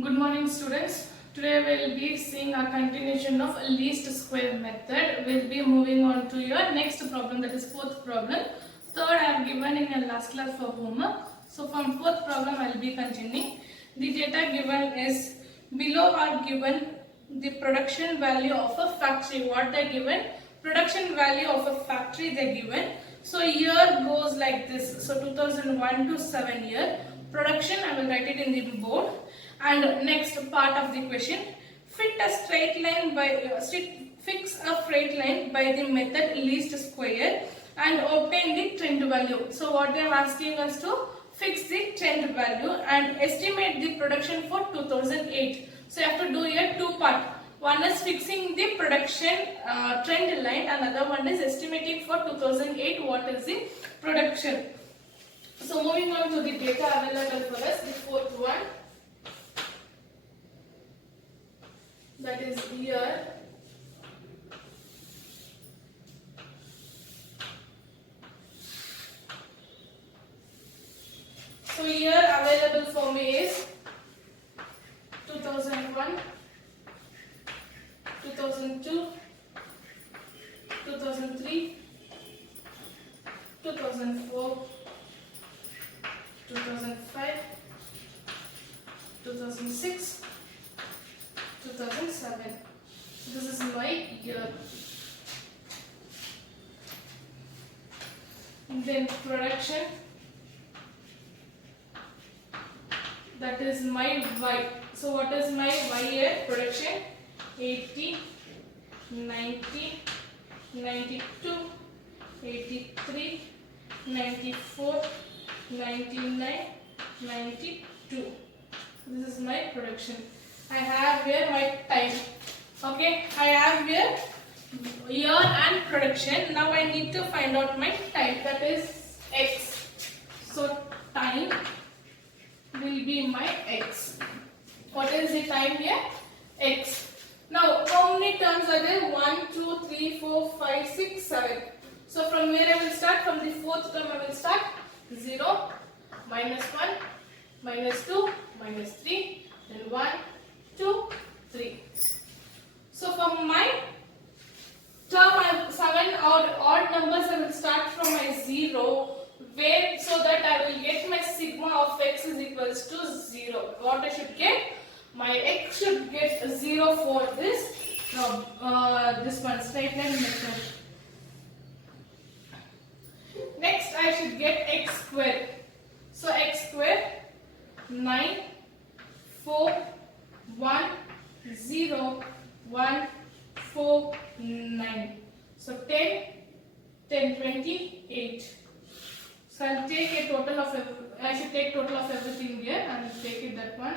Good morning, students. Today we will be seeing a continuation of least square method. We will be moving on to your next problem, that is fourth problem. Third I have given in your last class for homework. So from fourth problem I will be continuing. The data given is below are given the production value of a factory. What they given? Production value of a factory they given. So year goes like this. So 2001 to 7 year. Production I will write it in the board. And next part of the question, fix a straight line by the method least square and obtain the trend value. So what they are asking us to fix the trend value and estimate the production for 2008. So you have to do here two part. One is fixing the production trend line and other one is estimating for 2008 what is the production. So moving on to the data available for us, the fourth one. That is year, so year available for me is 2001, 2002, 2003, 2004, 2005, 2006, 2007. This is my year. Then production, that is my Y. So what is my Y here? Production 80, 90, 92, 83, 94, 99, 92. This is my production. I have here my time. Okay, I have here year and production. Now I need to find out my time, that is X. So time will be my X. What is the time here? X. Now how many terms are there? 1, 2, 3, 4, 5, 6, 7. So from where I will start? From the fourth term I will start. 0, minus 1, minus 2, minus 3, then 1, 2, 3. So from my term 7 or odd numbers I will start from my 0, where so that I will get my sigma of X is equals to 0. What I should get? My X should get 0 for this one, straight line method. Next I should get X square. So X square 9, 4, 1, 0, 1, 4, 9. So 10, 10, 20, 8. So I'll take a total of, I should take total of everything here and I'll take it that one.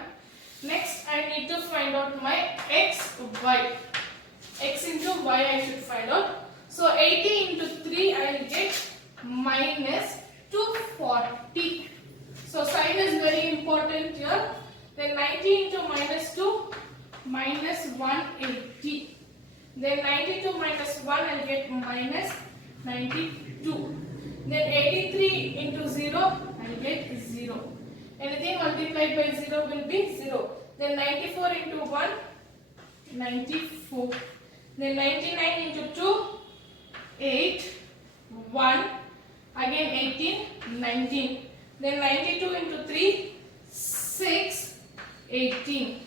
Next I need to find out my X, Y. X into Y I should find out. So 80 into 3 I will get minus 240. So sign is very important here. Then 90 into minus 2, minus 180. Then 92 minus 1, I'll get minus 92. Then 83 into 0, I'll get 0. Anything multiplied by 0 will be 0. Then 94 into 1, 94. Then 99 into 2, 8, 1. Again 18, 19. Then 92 into 3, 6, 18.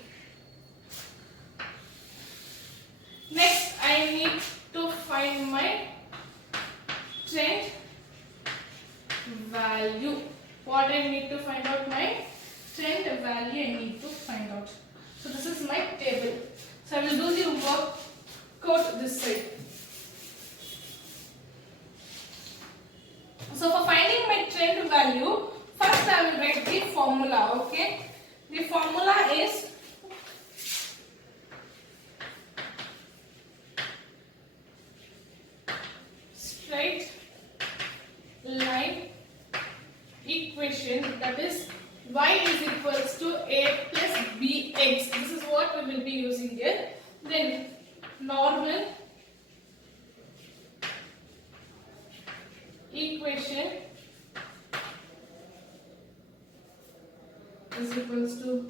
Next I need to find my trend value. What I need to find out? My trend value I need to find out. So this is my table. So I will do the workout this side. So for finding my trend value, first I will write the formula. Okay, the formula is straight line equation, that is y is equals to a plus bx. This is what we will be using here. Then normal equation is equals to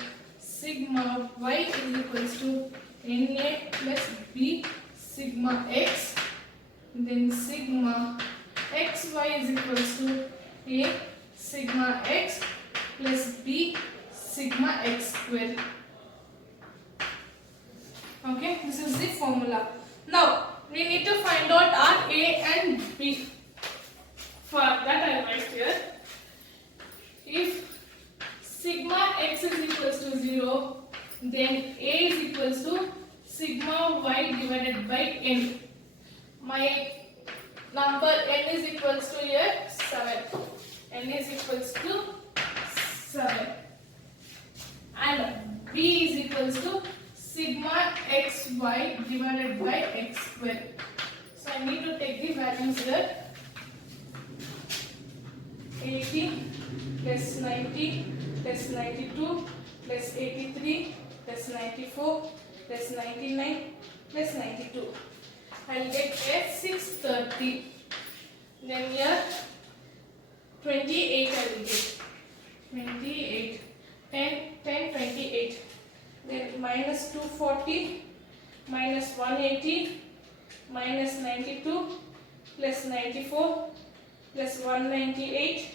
sigma y is equals to na plus b sigma x, then sigma xy is equals to a sigma x plus b sigma x square. Okay, this is the formula. Now we need to find out our a and b. For that I will write here. If sigma x is equals to 0, then a is equals to sigma y divided by n. My number n is equals to here 7. N is equals to 7. And b is equals to sigma xy divided by x square. So I need to take the values here. 80 plus 90 plus 92 plus 83 plus 94 plus 99 plus 92. I'll get here 630. Then here 28 I will get. 28. 10, 28. Then minus 240 minus 180 minus 92 plus 94 plus 198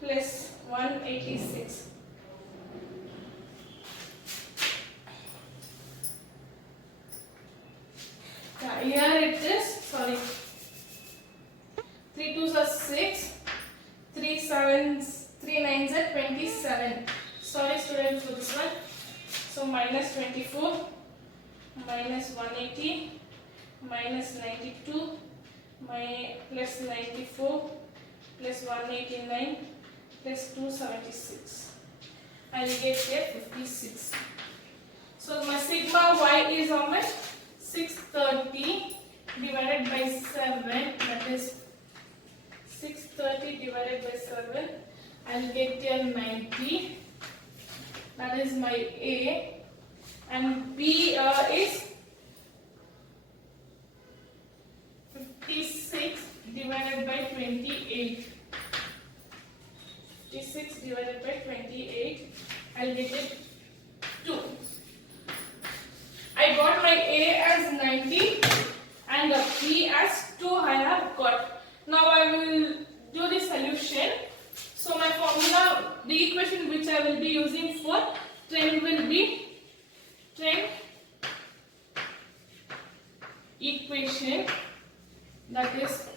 plus 186. Here it is, sorry, 3 2s are 6, 3 7s, 3 9s are 27. Sorry students for this one. So minus 24 minus 180 minus 92 plus 94 plus 189 plus 276. I will get here 56. So my sigma y is how much? 630 divided by 7, that is 630 divided by 7. I will get here 90. That is my A. And B is 56 divided by 28. 56 divided by 28. I'll get it 2. I got my A as 90 and B as 2 I have got. Now I will do the solution. So my formula, the equation which I will be using for trend will be trend equation, that is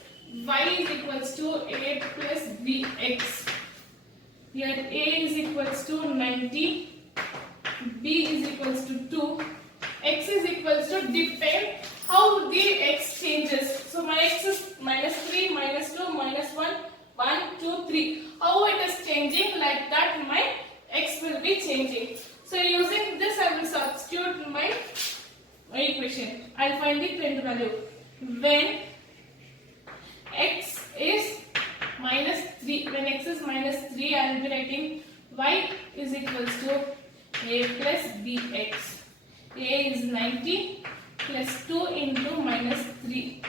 y is equals to a plus bx. Here a is equals to 90, b is equals to 2, x is equals to, depend how the x changes. So my x is minus 3, minus 2, minus 1, 1, 2, 3. How it is changing, like that my x will be changing. So using this I will substitute my equation. I will find the trend value. When x is minus 3, when x is minus 3, I will be writing y is equals to a plus bx. A is 90 plus 2 into minus 3.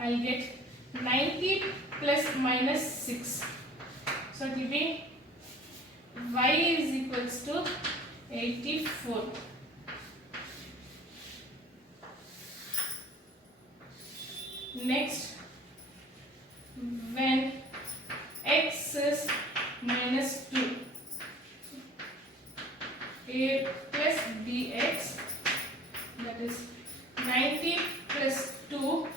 I will get 90 plus minus 6. So it will be y is equals to 84. Next, when x is minus 2, a plus bx, that is 90 plus 2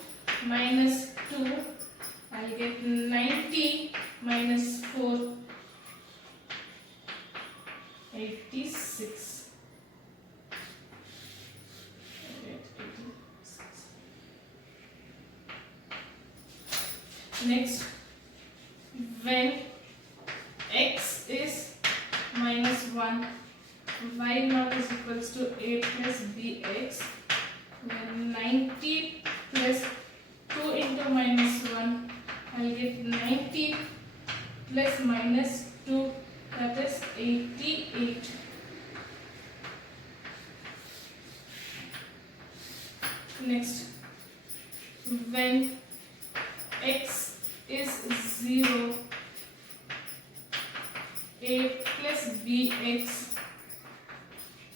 minus 2, I will get 90 minus 4, 86. Next, when x is minus 1, y0 is equals to a plus bx, then 90 plus 2 into minus 1, I will get 90 plus minus 2, that is 88. Next, when x is 0, a plus bx,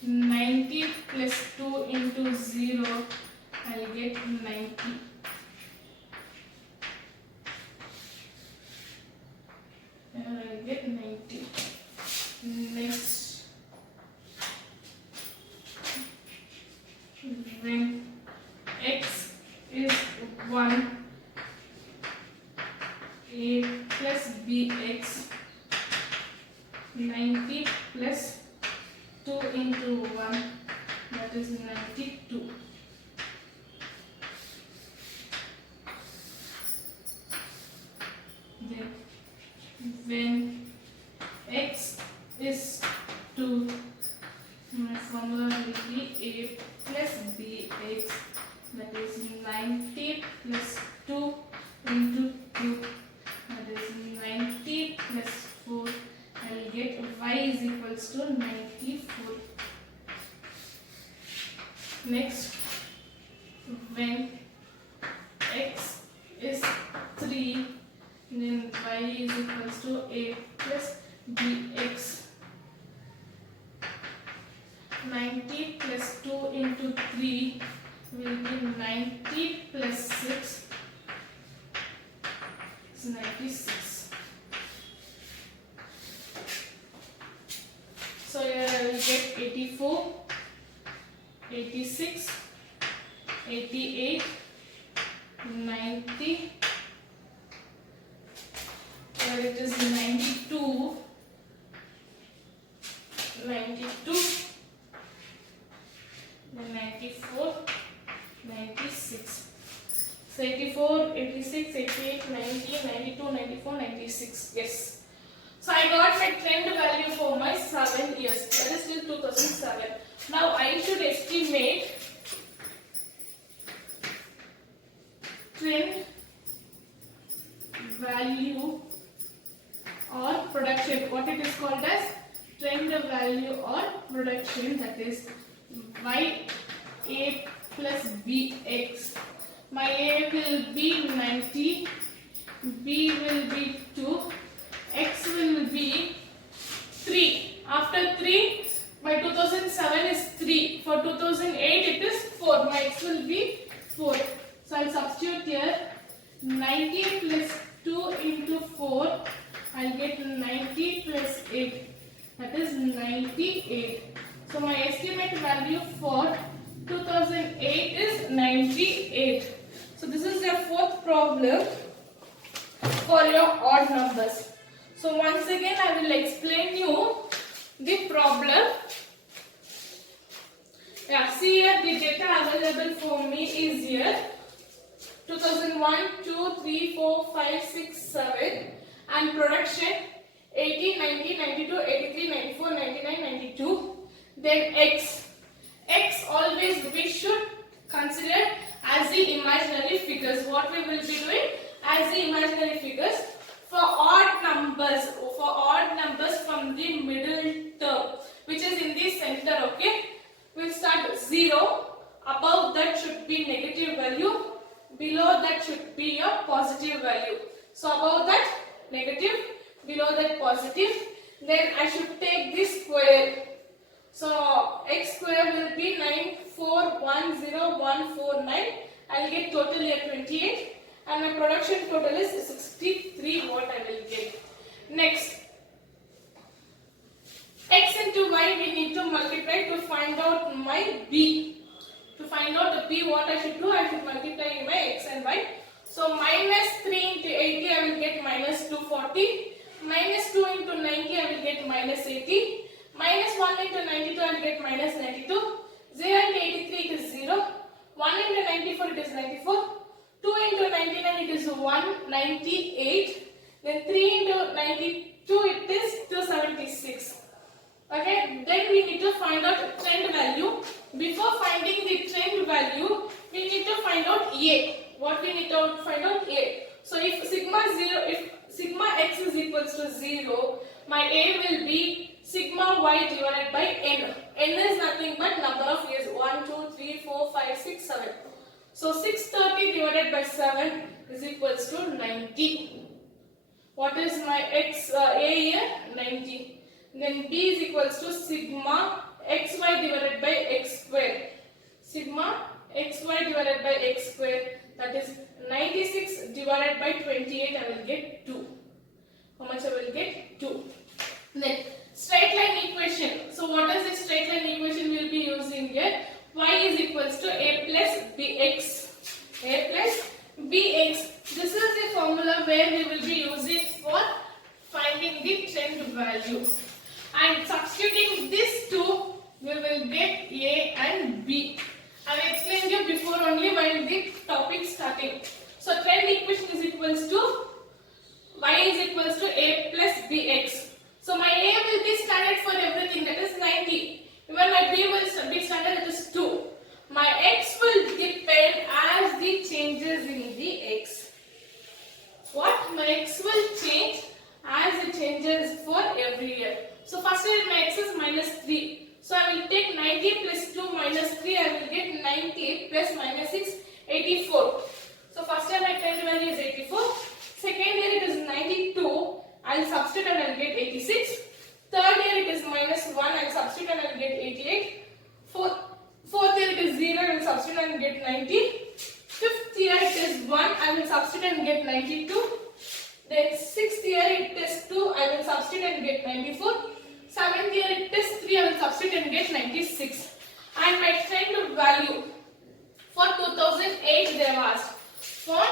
90 plus 2 into 0, I'll get 90. And I'll get 90. Next, when x is 1, a plus bx, 90 plus 2 into 1, that is 92. Then when x is 2, my formula will be a plus bx, that is 90 plus 2 into 2, that is 90 plus 4. I will get y is equals to 94. Next, when x is 3, then y is equals to a plus bx. 90 plus 2 into 3 will be 90 plus 6 is 96. So here I will get 84, 86, 88, 90, here it is 92, 92, then 94, 96. So 84, 86, 88, 90, 92, 94, 96. Yes. So I got my trend value for my 7 years. That is till 2007. Now I should estimate trend value or production. What it is called as trend value or production, that is y a plus bx. My a will be 90, b will be 2, x will be 3. After 3, by 2007 is 3. For 2008 it is 4. My x will be 4. So I will substitute here 90 plus 2 into 4. I will get 90 plus 8. That is 98. So my estimate value for 2008 is 98. So this is your fourth problem for your odd numbers. So once again I will explain you the problem. Yeah, see here the data available for me is here 2001, 2, 3, 4, 5, 6, 7 and production 80, 90, 92, 83, 94, 99, 92. Then x. X always we should consider as the imaginary figures. What we will be doing as the imaginary figures for odd numbers from the middle term which is in the center. Okay, we'll start 0. Above that should be negative value, below that should be a positive value. So above that negative, below that positive. Then I should take this square. So x square will be 9410149. I will get totally at 28 and my production total is 63 what I will get. Next, x into y we need to multiply to find out my b. To find out the b, what I should do, I should multiply my x and y. So minus 3 into 80 I will get minus 240. Minus 2 into 90 I will get minus 80. Minus 1 into 92 I will get minus 92. 0 into 83 it is 0. 1 into 94 it is 94. 2 into 99 it is 198. Then 3 into 92 it is 276. Okay, then we need to find out trend value. Before finding the trend value, we need to find out A. What we need to find out A. So if sigma x is equals to 0, my A will be sigma y divided by n. N is nothing but number of years. 1, 2, 3, 4, 5, 6, 7. So 630 divided by 7 is equals to 90. What is my x A here? 90. Then B is equals to sigma xy divided by x square. Sigma xy divided by x square, that is 96 divided by 28, I will get 2. How much I will get? 2. Then straight line equation. So what is the straight line equation we will be using here? Y is equals to a plus bx. A plus bx. This is the formula where we will be using for finding the trend value. And substituting these two, we will get a and b. I have explained you before only while the topic starting. So trend equation is equals to y is equals to a plus bx. So my a will be standard for everything, that is 90. Even my b will be standard, that is 2. My x will depend as the changes in the x. What? My x will change as it changes for every year. So first year my x is minus 3. So I will take 90 plus 2 minus 3. I will get 90 plus minus 6, 84. So first year my trend value is 84. Second year it is 92. I will substitute and I will get 86. Third year it is minus 1. I will substitute and I will get 88. Fourth year it is 0. I will substitute and get 90. Fifth year it is 1. I will substitute and get 92. Then sixth year it is 2. I will substitute and get 94. Seventh year it is 3. I will substitute and get 96. And my trend value for 2008 they have asked. For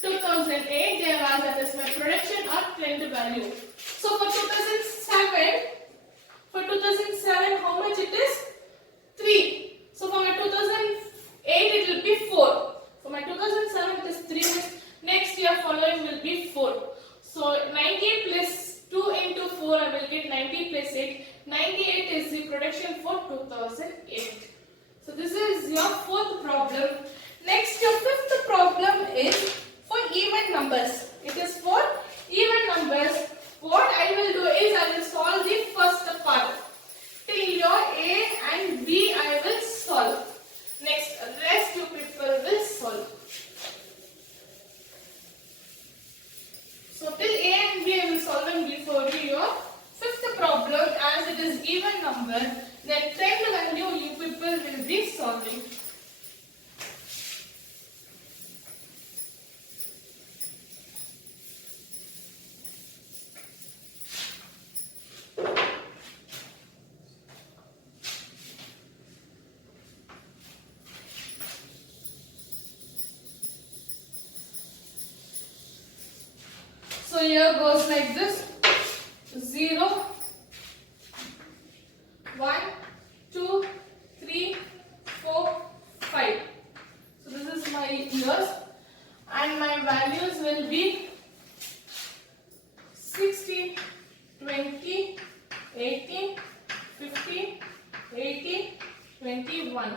2008 they have asked, that is my production or trend value. So for 2007 how much it is? 3. So for my 2008 it will be 4. For my 2007 it is 3. Next year following will be 4. So 90 plus 2 into 4 I will get 90 plus 8. 98 is the production for 2008. So this is your fourth problem. Next your fifth problem is for even numbers. It is for even numbers. What I will do is I will solve the first part. Till your A and B I will solve. Next rest you people will solve. So till A and B I will solve them before you. Your fifth problem, as it is even number, then trend value you people will be solving. So here goes like this: 0, 1, 2, 3, 4, 5. So this is my years, and my values will be 16, 20, 18, 15, 18, 21.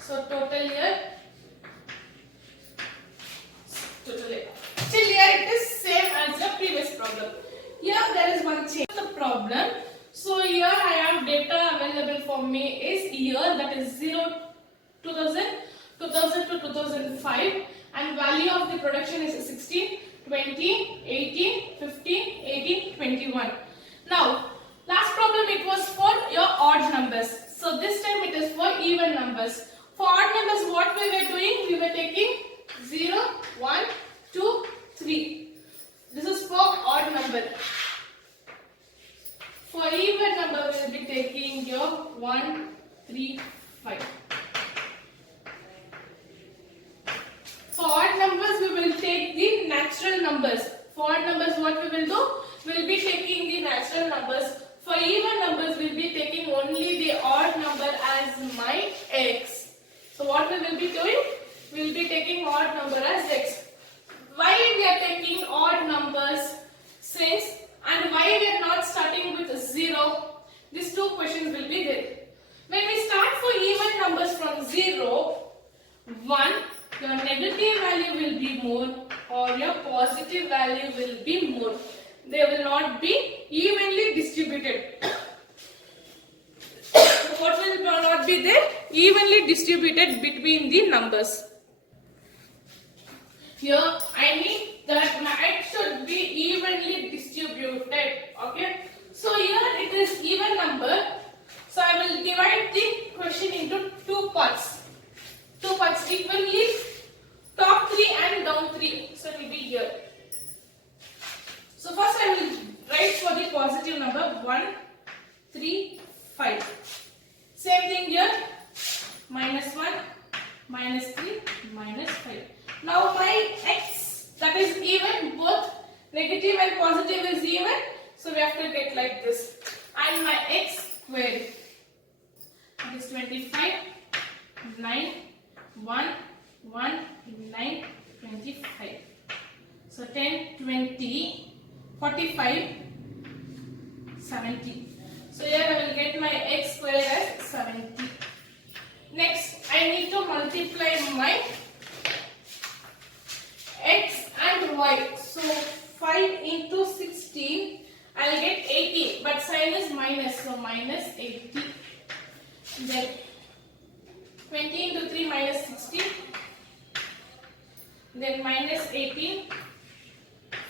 So total year, still here it is same as the previous problem. Here there is one change in the problem. So here I have data available for me is year, that is 2000 to 2005, and value of the production is 16, 20, 18, 15, 18, 21. Now last problem it was for your odd numbers. So this time it is for even numbers. For odd numbers, what we were doing? We were taking 0, 1, 2, 3. This is for odd number. For even number, we will be taking your 1, 3, 5. For odd numbers, we will take the natural numbers. For odd numbers, what we will do? We will be taking the natural numbers. For even numbers, we will be taking only the odd number as my x. So what we will be doing? We will be taking odd number as x. Why we are taking odd numbers since, and why we are not starting with 0? These two questions will be there. When we start for even numbers from 0, 1, your negative value will be more or your positive value will be more. They will not be evenly distributed. What will not be there? Evenly distributed between the numbers. Here I need that my x should be evenly distributed. Okay. So here it is even number. So I will divide the question into two parts. Two parts equally, top 3 and down 3. So it will be here. So first I will write for the positive number 1, 3, 5. Same thing here. Minus 1, minus 3, minus 5. Now my x, that is even, both negative and positive is even. So we have to get like this. And my x square is 25, 9, 1, 1, 9, 25. So 10, 20, 45, 70. So here I will get my x square as 70. Next, I need to multiply my x and y. So 5 into 16, I will get 80. But sign is minus, so minus 80. Then 20 into 3 minus 60. Then minus 18.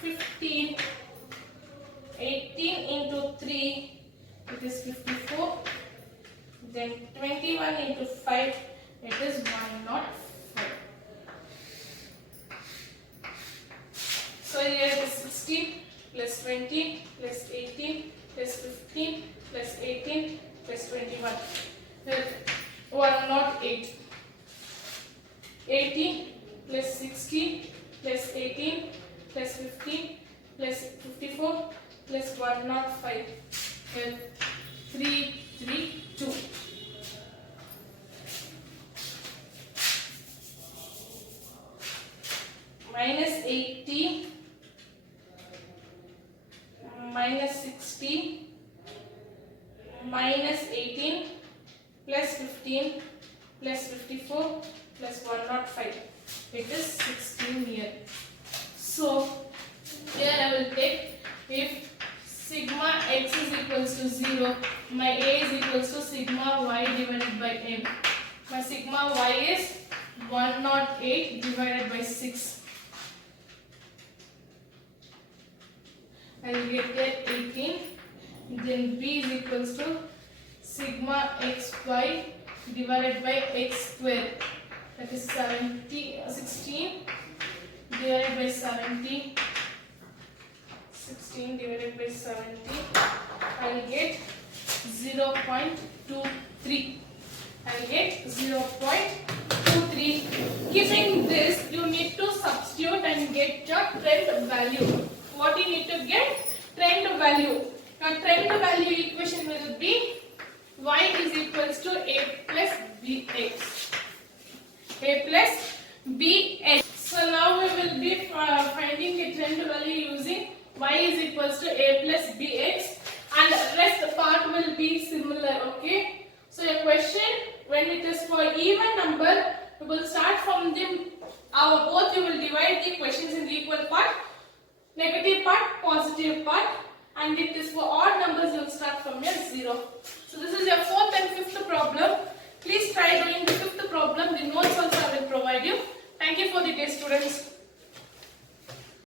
15. 18 into 3, it is 54. Then 21 into 5, it is 105. So here it is 16 plus 20 plus 18 plus 15 plus 18 plus 21. Then 108. 80 plus 60 plus 18 plus 15 plus 54 plus 105. 332. Minus 80, minus 60, minus 18, plus 15, plus 54, plus 105. It is 16 here. So here I will take, if sigma x is equals to 0, my a is equals to sigma y divided by m. My sigma y is 108 divided by 6. I will get here 18. Then b is equals to sigma xy divided by x square. That is 16 divided by 70. 16 divided by 70. I will get 0.23. I will get 0.23. Keeping this, you need to substitute and get your trend value. What you need to get? Trend value. Now trend value equation will be y is equals to a plus bx. A plus bx. So now we will be finding the trend value using y is equals to a plus bx, and rest part will be similar. Okay. So your question, when it is for even number, we will start from the both you will divide the questions in the equal part. Negative part, positive part, and it is for odd numbers, you will start from your 0. So this is your 4th and 5th problem. Please try doing the 5th problem. The notes also I will provide you. Thank you for the day, students.